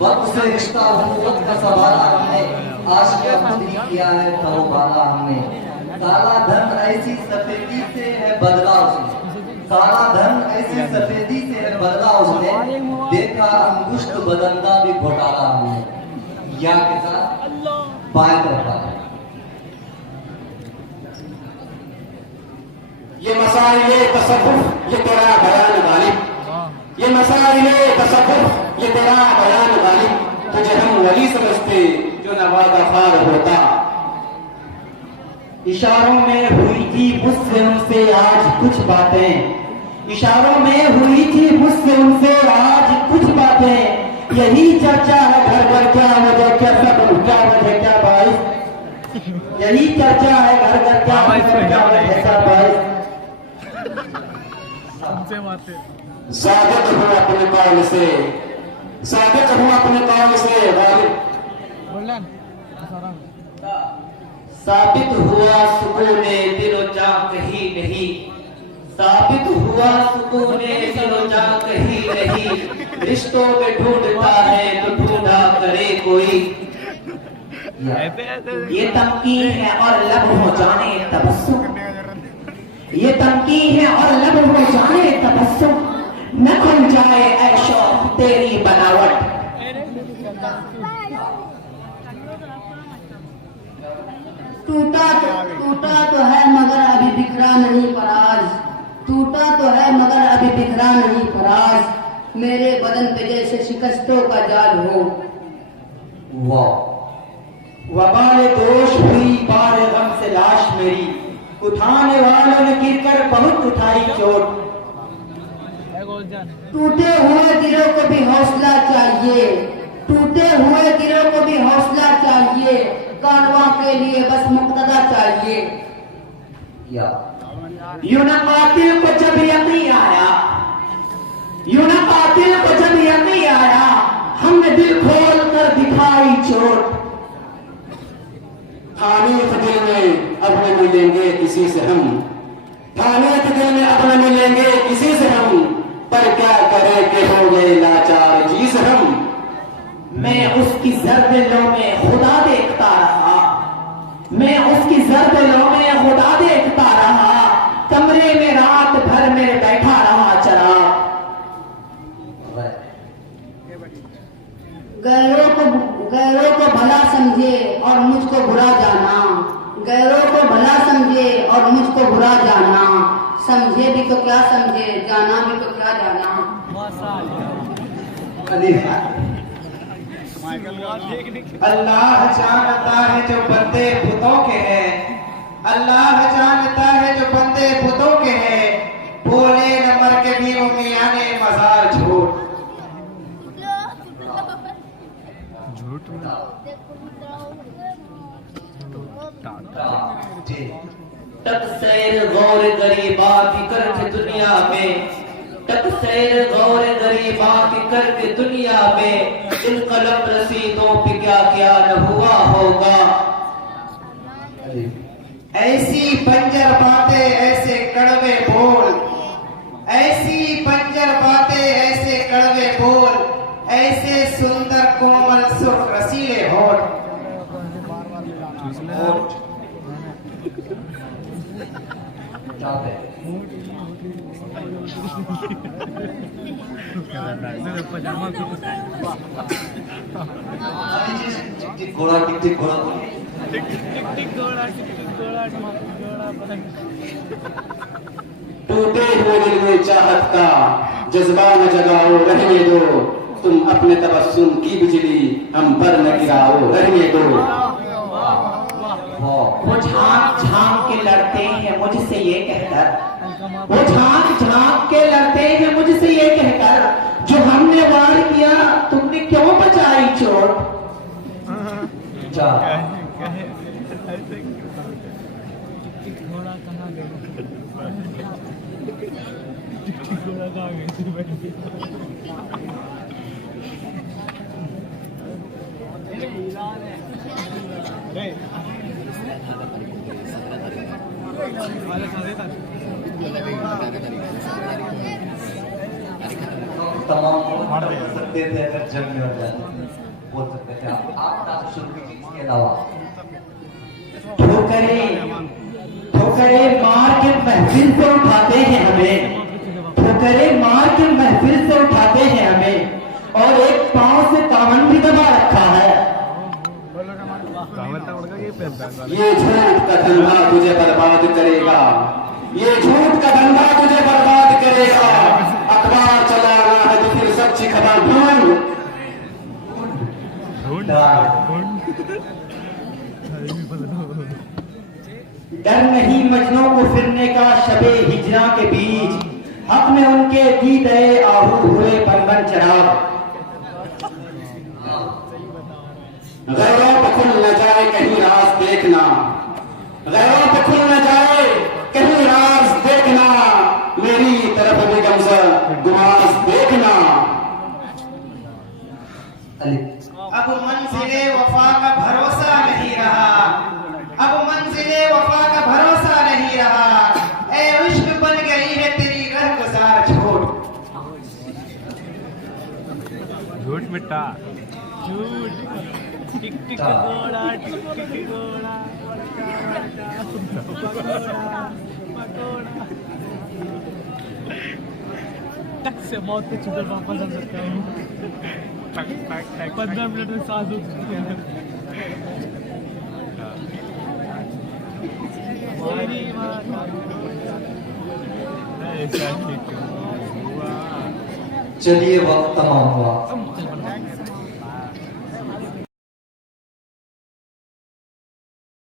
वक्त से रिश्ता हुकूमत का सवाल हमने आज क्या खुद ही किया है तौबाला हमने। काला धन ऐसी सफेदी से है बदला उसने, काला धन ऐसी सफेदी से है बदला उसने, देखा अंगुष्ठ बदलना भी घोटाला हमने। या के साथ बाएं तरफ वाला ये मसाइले तसव्वुफ ये तेरा बयान गालिब, ये मसाइले तसव्वुफ ये तेरा बयान गालिब, तुझे हम वली समझते जो नवादा खार होता। इशारों में हुई थी मुझसे उनसे आज कुछ बातें, इशारों में हुई थी मुझसे उनसे आज कुछ बातें, यही चर्चा है घर घर क्या वजह क्या सब क्या वजह क्या बाइस, यही चर्चा है घर घर क्या वजह क्या वजह क्या बाइस। साबित हूँ अपने कौल से, साबित हूँ अपने कौल से गालिब, साबित हुआ सुकूने दिलो जा कहीं नहीं, साबित हुआ सुकूने दिलो जा कहीं नहीं, रिश्तों में ढूंढता है तो ढूंढा करे कोई। ये तमकीन है और लब हो जाने तबस्सुम, ये तमकीन है और लब हो जाने तबस्सुम, न खुल जाए ऐ शौक तेरी बनावट। टूटा तो है मगर अभी बिखरा नहीं फराज, टूटा तो है मगर अभी बिखरा नहीं फराज, मेरे बदन पे जैसे शिकस्तों का जाल हो। वबाल दोष हुई पार गम से लाश मेरी, उठाने वालों ने गिरकर बहुत उठाई चोट। टूटे हुए दिलों को भी हौसला चाहिए, टूटे हुए दिलों को भी हौसला चाहिए, कारवां के लिए बस मुक्तदा चाहिए। यूं न कातिल को जब यकीन आया, यूं न कातिल को जब यकीन आया, हमने दिल खोल कर दिखाई चोट। थानीत दिल में अब न मिलेंगे किसी से हम, थानीत दिल में अब न मिलेंगे किसी से हम, पर क्या करें कि हो गए लाचार जी से हम। मैं उसकी ज़र्द-ए-लो में खुदा देखता रहा, मैं उसकी ज़र्द-ए-लो में खुदा देखता रहा, कमरे में रात भर में बैठा रहा चरा। गैरों को भला समझे और मुझको बुरा जाना, गैरों को भला समझे और मुझको बुरा जाना, समझे भी तो क्या समझे जाना भी तो क्या जाना। अल्लाह जानता है जो बंदे बुतों के हैं, अल्लाह जानता है जो बंदे बुतों के हैं, बोले न मर के भी वो मियां ने मजार झूठ। तकसैर गौर गरीबात करके दुनिया में, तकसैर गौर गरीबात करके दुनिया में, इन कलम रसीदों पे क्या क्या न हुआ होगा। ऐसी बंजर बातें ऐसे कड़वे बोल, ऐसी बंजर बातें ऐसे कड़वे बोल, ऐसे सुंदर कोमल सुर्ख रसीले होठ। घोड़ा टिक टिक घोड़ा टूटे हुए दिल में चाहत का जज्बा न जगाओ रहने दो, तुम अपने तबस्सुम की बिजली हम पर न गिराओ रहने दो। वो झांक झांक के लड़ते हैं मुझसे ये कहकर, वो झांक झांक के लड़ते हैं मुझसे ये कहकर, जो हमने वार किया तुमने क्यों बचाई चोट। तमाम करते थे अगर जंग में लड़ जाते थे, बोल सकते थे आप बता दो शुरू कीजिए इसके अलावा। ठोकरे मार के महफिल से उठाते हैं हमें, ठोकरे मार के महफिल से उठाते हैं हमें, और एक पांव से दामन भी दबा रखा है। ये झूठ का धंधा तुझे बर्बाद करेगा, ये झूठ का धंधा तुझे बर्बाद करेगा। अखबार चलाना है तो फिर सच्ची खबर ढूंढ। डर नहीं मजनू को फिरने का शबे हिजरा के बीच, हक में उनके दी गए आहू हुए बनबन चराग। गैरों पे खुल न जाए कहीं राज देखना, गैरों पे खुल न जाए कहीं राज देखना, मेरी तरफ भी गमज़र गुमास देखना। अब मंजिले वफा का भरोसा नहीं रहा, अब मंजिले वफा का भरोसा नहीं रहा, ए इश्क बन गई है तेरी रहगुजार झूठ। झूठ मिटा झूठ टिक टिक घोड़ा टिक टिक घोड़ा टक से मौत के छुपे वापस आ सकता हूँ। 15 मिनट में सांस रुक सकती है। चलिए वक्त तमाम हुआ।